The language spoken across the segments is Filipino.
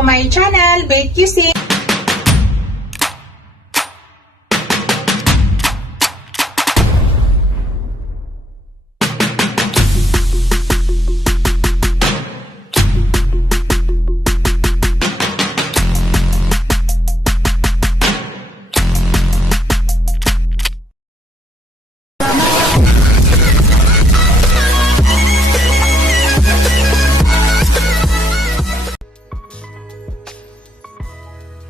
to my channel, Bake Cuisine.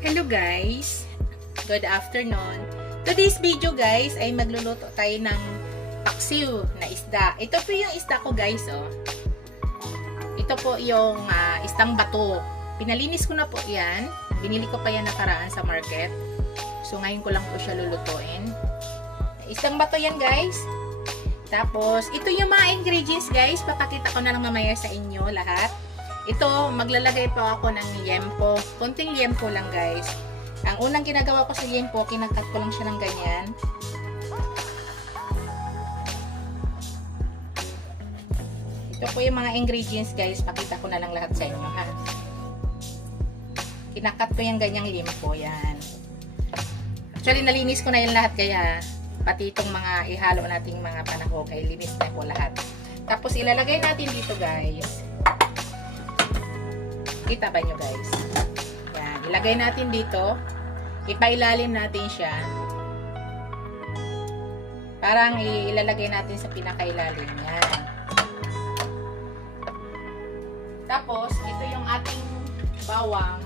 Hello guys! Good afternoon! Today's video guys ay magluluto tayo ng paksiw na isda. Ito po yung isda ko guys oh. Ito po yung istang bato. Pinalinis ko na po yan. Binili ko pa yan nakaraan sa market. So ngayon ko lang po siya lulutuin. Istang bato yan guys. Tapos ito yung mga ingredients guys. Papakita ko na lang mamaya sa inyo lahat. Ito, maglalagay po ako ng liempo. Konting liempo lang guys. Ang unang ginagawa ko sa liempo, kinakat ko lang siya ng ganyan. Ito po yung mga ingredients guys. Pakita ko na lang lahat sa inyo ha. Kinakat ko yung ganyang liempo. Yan. Actually, nalinis ko na yung lahat kaya pati itong mga ihalo nating mga panahog ay linis na po lahat. Tapos ilalagay natin dito guys. Kita ba nyo guys? Yan. Ilagay natin dito. Ipailalim natin siya. Parang ilalagay natin sa pinakailalim. Yan. Tapos, ito yung ating bawang.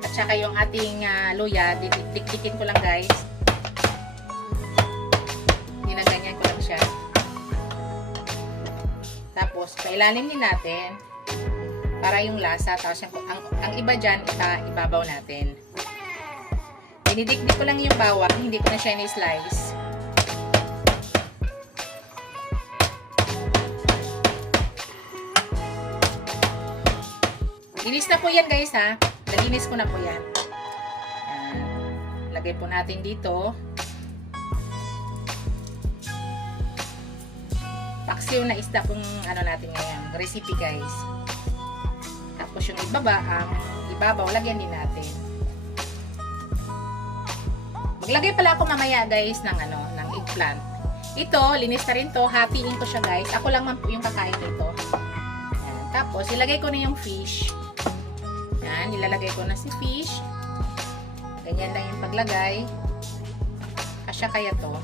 At saka yung ating luya. Dikdikin ko lang guys. Ginaganyan ko lang siya. Tapos, pailalim din natin. Para yung lasa, tapos ang iba dyan, ibabaw natin. Dinidikdik ko lang yung bawang, hindi ko na siya ni-slice. Linis na po yan guys ha. Nalinis ko na po yan. Yan. Lagay po natin dito. Paksiw na isda pong natin ngayon. Recipe guys. Tapos yung ibabaw, lagyan din natin. Maglagay pala ako mamaya guys ng ng eggplant. Ito, linis na rin to, hatiin ko siya guys. Ako lang man po yung kakain nito. Yan. Tapos ilagay ko na yung fish. Yan, ilalagay ko na si fish. Ganyan lang yung paglagay. Kasya kaya to.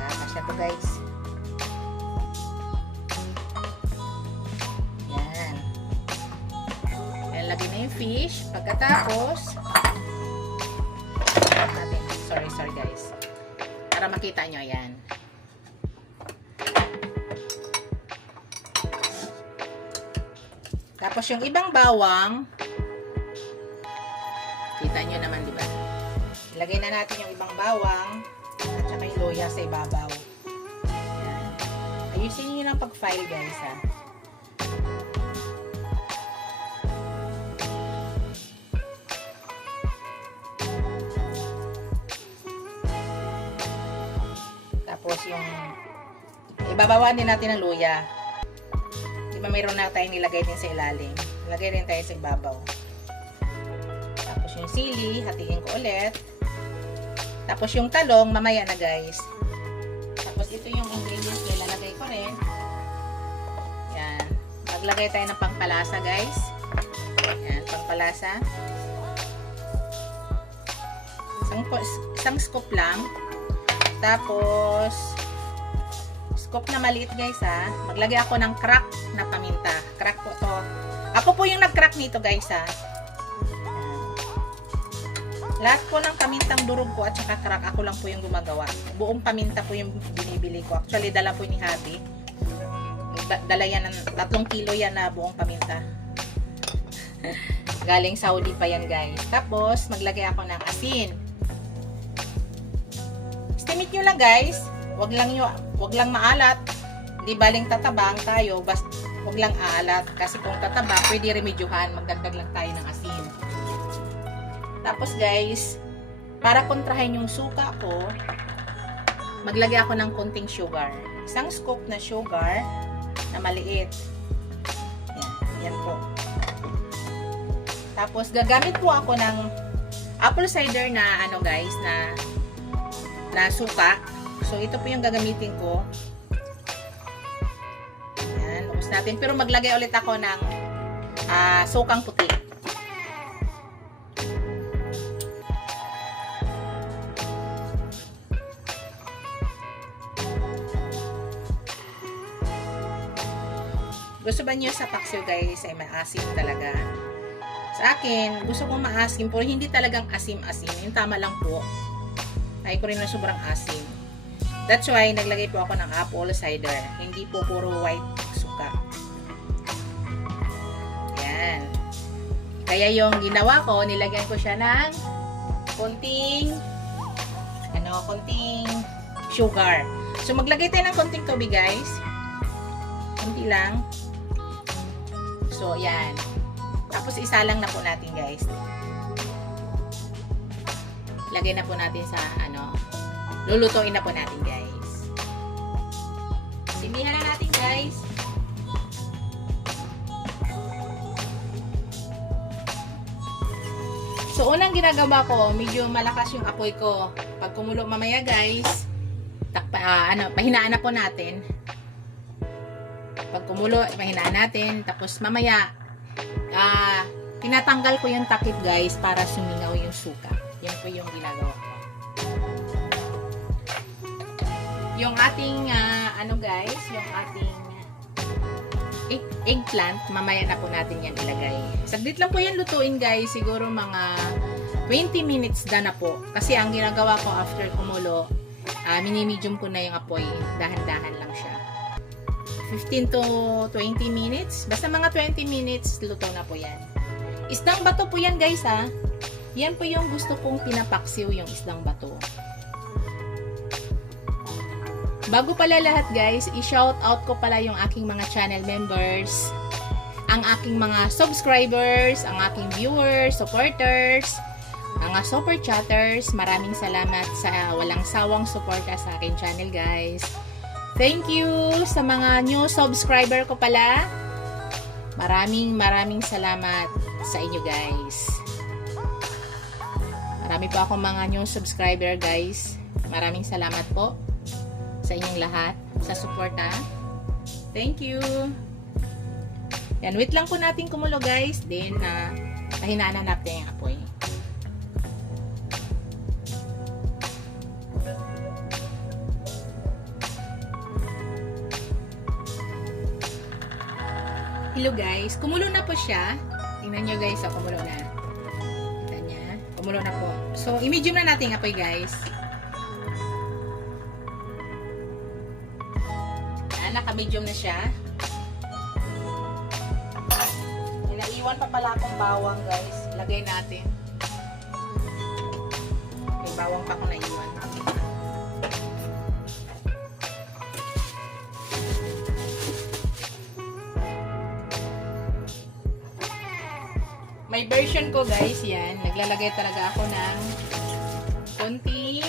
Kasya to guys. Lagay na yung fish. Pagkatapos, natin. Sorry guys. Para makita nyo, yan. Tapos yung ibang bawang, kita nyo naman, di ba? Ilagay na natin yung ibang bawang at saka yung luya sa ibabaw. Yan. Ayusin nyo ng pag-file guys, ha. Tapos yung ibabawan din natin ng luya. Diba mayroon na tayong nilagay din sa ilalim. Ilagay rin tayo sa ibabaw. Tapos yung sili, hatiin ko ulit. Tapos yung talong, mamaya na guys. Tapos ito yung ingredients na ilalagay ko rin. Yan. Maglagay tayo ng pangpalasa guys. Yan, pangpalasa. Isang scoop lang. Tapos, scoop na maliit guys ha. Maglagay ako ng crack na paminta. Crack po to. Ako po yung nag-crack nito guys ha. Lahat po ng pamintang durog ko at saka crack, ako lang po yung gumagawa. Buong paminta po yung binibili ko. Actually, dala po ni Habi. Dala yan ng 3 kilo yan na buong paminta. Galing Saudi pa yan guys. Tapos, maglagay ako ng asin. Estimate nyo lang guys, wag lang maalat. Di baling tatabang tayo, basta wag lang aalat kasi kung tataba, pwede remedyohan, magdagdag lang tayo ng asin. Tapos guys, para kontrahin yung suka ko, maglagay ako ng konting sugar. Isang scoop na sugar na maliit. Yan. Yan po. Tapos gagamit po ako ng apple cider na ano guys, na suka. So ito po yung gagamitin ko. Yan, ubos natin. Pero maglagay ulit ako ng sukang puti. Gusto ba niyo sa paksiw guys ay maasim talaga? Sa akin, gusto kong maasim pero hindi talagang asim-asim. Yung tama lang po. Ay ko rin na sobrang asim. That's why naglagay po ako ng apple cider. Hindi po puro white suka. Yan. Kaya yung ginawa ko, nilagyan ko siya ng konting sugar. So maglagay tayo ng konting tubig guys. Konti lang. So, yan. Tapos, isa lang na po natin, guys. Lagay na po natin sa, lulutuin na po natin, guys. Sinihan na natin, guys. So, unang ginagawa ko, medyo malakas yung apoy ko. Pag kumulo mamaya, guys, pahinaan na po natin. Pag kumulo, mahinaan natin. Tapos mamaya, tinatanggal ko yung takip guys para sumingaw yung suka. Yan po yung ginagawa ko. Yung ating, guys, yung ating eggplant, mamaya na po natin yan ilagay. Saglit lang po yan lutuin guys. Siguro mga 20 minutes na po. Kasi ang ginagawa ko after kumulo, mini-medium ko na yung apoy. Dahan-dahan lang siya. 15 to 20 minutes. Basta mga 20 minutes, luto na po yan. Isdang bato po yan guys ha. Yan po yung gusto kong pinapaksiw, yung isdang bato. Bago pala lahat guys, i-shout out ko pala yung aking mga channel members, ang aking mga subscribers, ang aking viewers, supporters, mga super chatters. Maraming salamat sa walang sawang suporta sa aking channel guys. Thank you sa mga new subscriber ko pala. Maraming salamat sa inyo guys. Marami po akong mga new subscriber guys. Maraming salamat po sa inyong lahat sa suporta. Thank you. Yan, wait lang po natin kumulo guys. Then, pahinaan na natin yung apoy. Hello guys, kumulo na po siya. Tingnan nyo guys, kumulo na. Kita niya, kumulo na po. So, i-medium na natin apoy guys. Naka-medium na siya. Naiwan pa pala akong bawang guys. Lagay natin. May bawang pa akong naiwan. May version ko guys, yan. Naglalagay talaga ako ng konting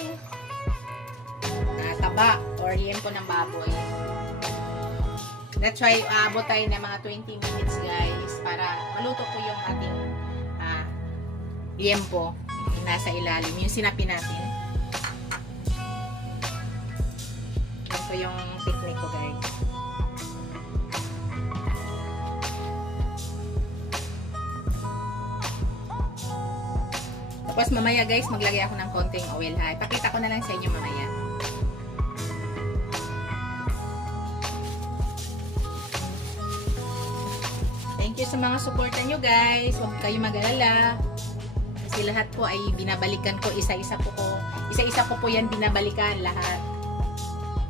taba or liempo ng baboy. That's why abot tayo ng mga 20 minutes guys para maluto po yung ating liempo nasa ilalim. Yung sinapi natin. Yan po yung technique ko guys. Tapos mamaya guys, maglagay ako ng konting oil ha. Ipakita ko na lang sa inyo mamaya. Thank you sa mga suporta nyo guys. Huwag kayo mag-alala. Kasi lahat po ay binabalikan ko. Isa-isa ko po yan binabalikan lahat.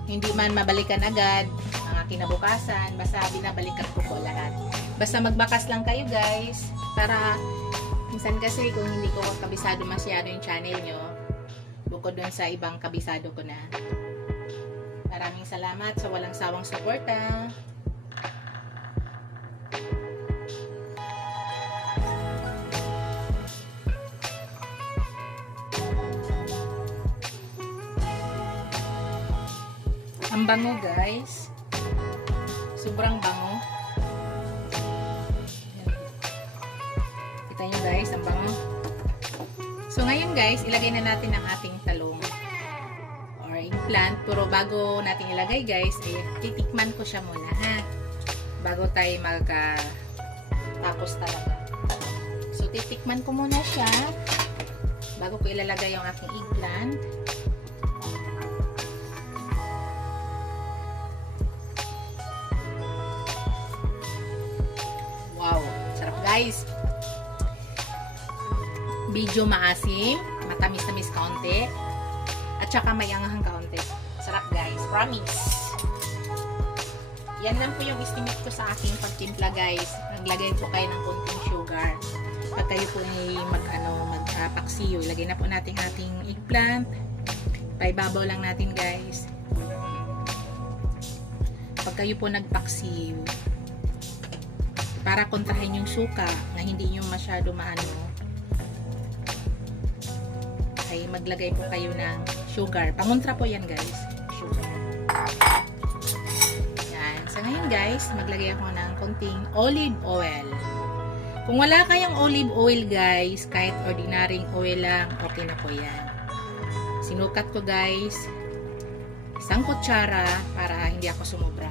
Hindi man mabalikan agad. Mga kinabukasan. Basta binabalikan ko po lahat. Basta magbakas lang kayo guys. Para minsan kasi kung hindi ko kabisado masyado yung channel nyo, bukod dun sa ibang kabisado ko na. Maraming salamat sa walang sawang suporta. Ang bango guys. Sobrang bango. guys, ang bango. So ngayon guys, ilagay na natin ang ating talong or eggplant. Pero bago natin ilagay guys, ay titikman ko siya muna ha. Bago tayo tapos talaga. So titikman ko muna siya bago ko ilalagay yung aking eggplant. Wow, sarap guys. Medyo maasim, matamis-tamis kaunti, at saka may anghang kaunti. Sarap guys, promise. Yan lang po yung estimate ko sa aking pagtimpla guys. Naglagay po kayo ng konting sugar. Pag kayo po ay magpaksiyo, ilagay na po natin ating eggplant. Paibabaw lang natin guys. Pag kayo po nagpaksiyo, para kontrahin yung suka na hindi yung masyado ay maglagay po kayo ng sugar. Pangontra po yan guys. Sugar. Yan. So ngayon guys, maglagay ako ng konting olive oil. Kung wala kayong olive oil guys, kahit ordinaryong oil lang, okay na po yan. Sinukat ko guys, 1 kutsara para hindi ako sumobra.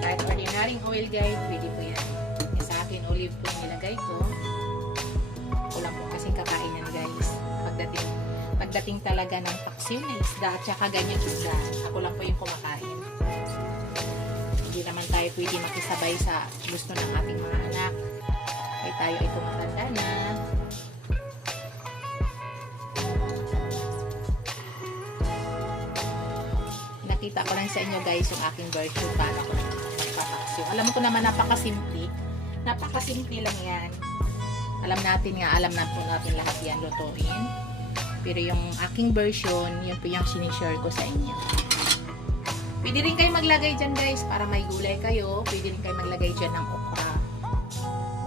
Kahit ordinaryong oil guys, pwede po yan. Sa akin, olive po nilagay ko. Ako lang po kasing kakain yan guys. Pagdating talaga ng paksiw na isda at saka ganyan isda, ako lang po yung kumakain. Hindi naman tayo pwede makisabay sa gusto ng ating mga anak. Ay tayo ay tumatanda na. Nakita ko lang sa inyo guys yung aking version paano ko magpapaksiw. Alam ko naman napakasimple. Napakasimple lang yan. Alam na po natin lahat yan lutuin. Pero yung aking version, yun po yung sinishare ko sa inyo. Pwede rin kayo maglagay dyan guys para may gulay kayo. Pwede rin kayo maglagay dyan ng okra.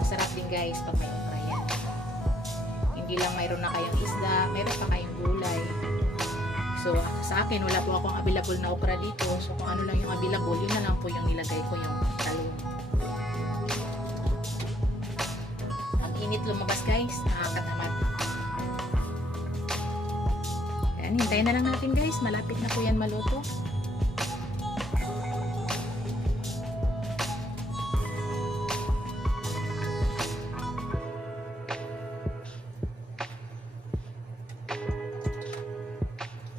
Masarap din guys pag may okra yan. Hindi lang mayroon na kayong isda, mayroon pa kayong gulay. So sa akin, wala po akong available na okra dito. So kung ano lang yung available, yun na lang po yung nilagay ko yung talong. Init lumabas guys, nakakatamad. Ayan, hintayin na lang natin guys, malapit na po yan maluto.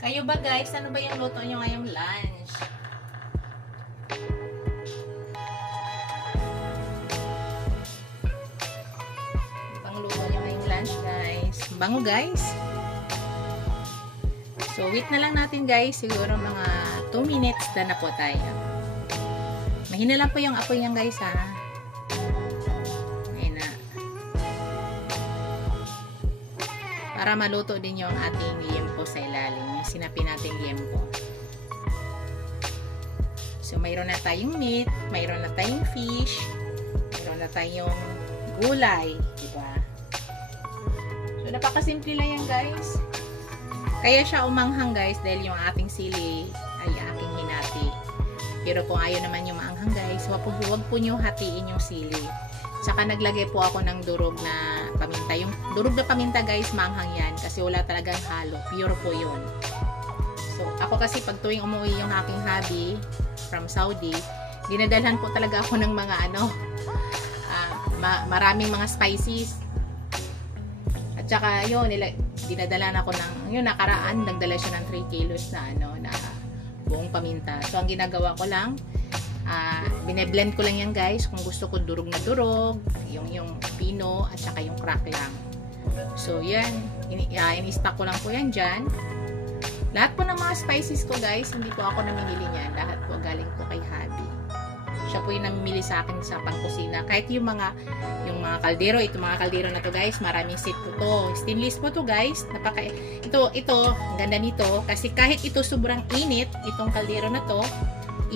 Kayo ba guys, ano ba yung luto nyo ngayong lunch? Bango guys. So wait na lang natin guys, siguro mga 2 minutes na po tayo. Mahina lang po yung apoy niyan guys ha. Ayun na. Para maluto din yung ating liempo sa ilalim, yung sinapin nating liempo. So mayroon na tayong meat, mayroon na tayong fish, mayroon na tayong gulay, diba? So, napakasimple lang yan guys. Kaya siya umanghang guys dahil yung ating sili ay aking hinati. Pero kung ayaw naman yung maanghang guys, wag po nyo hatiin yung sili. Saka naglagay po ako ng durog na paminta. Yung durog na paminta guys, maanghang yan kasi wala talagang halo. Pure po yun. So, ako kasi pag tuwing umuwi yung aking hubby from Saudi, dinadalhan po talaga ako ng mga maraming mga spices. Tsaka yun, dinadala na ako ng, yun nakaraan, nagdala siya ng 3 kilos na na buong paminta. So, ang ginagawa ko lang, bine-blend ko lang yan guys, kung gusto ko durog na durog, yung pino, at saka yung crack lang. So, yan, in-stock ko lang po yan dyan. Lahat po ng mga spices ko guys, hindi po ako namimili niyan. Lahat po galing po kay hubby. Siya po yung namimili sa akin sa pangkusina. Kahit yung mga kaldero, itong mga kaldero na to guys, maraming set po to. Stainless po to guys. Ito, ang ganda nito. Kasi kahit ito sobrang init, itong kaldero na to,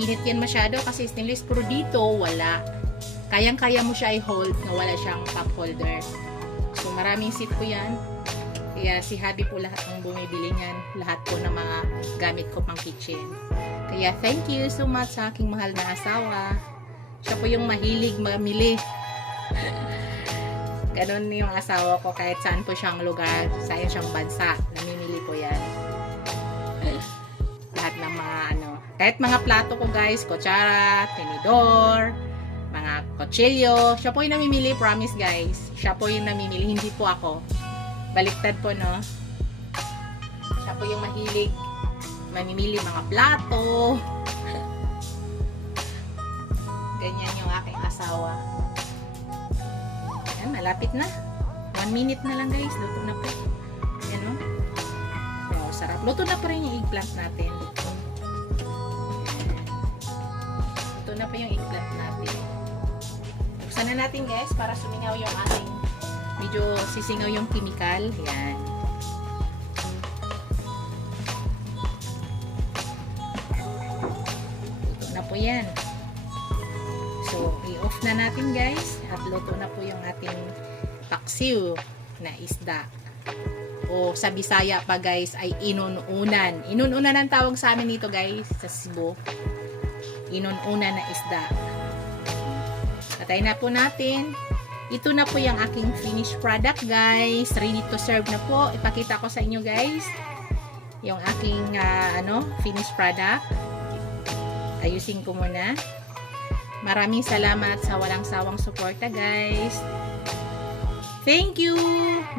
init yan masyado kasi stainless. Pero dito, wala. Kayang-kaya mo siya i-hold na wala siyang cup holder. So, maraming set po yan. Kaya si hubby po lahat ng bumibili niyan. Lahat po ng mga gamit ko pang kitchen. Kaya thank you so much sa aking mahal na asawa. Siya po yung mahilig mamili. Ganun yung asawa ko kahit saan po siyang lugar, saan siyang bansa, namimili po yan. Lahat ng mga kahit mga plato ko guys, kutsara, tinidor, mga kutsilyo, siya po yung namimili, promise guys. Siya po yung namimili, hindi po ako. Baliktad po, no? Siya po yung mahilig mamimili mga plato. Ganyan yung aking asawa. Ayan, malapit na. 1 minute na lang guys, luto na po. Ayan, no? Wow, sarap. Luto na pa rin yung eggplant natin. Luto na pa yung eggplant natin. Buksan na natin guys para sumingaw yung ating medyo sisingaw yung chemical. Ayan. Luto na po yan. So, i-off na natin guys at luto na po yung ating paksiw na isda. O sa Bisaya pa guys ay inununan. Inununan ang tawag sa amin dito guys sa Cebu. Inununan na isda. Patay na po natin. Ito na po yung aking finished product guys. Ready to serve na po. Ipakita ko sa inyo guys yung aking finished product. Ayusin ko muna. Maraming salamat sa walang sawang suporta guys. Thank you.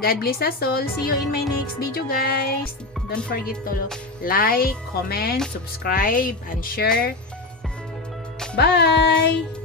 God bless us all. See you in my next video guys. Don't forget to like, comment, subscribe, and share. Bye!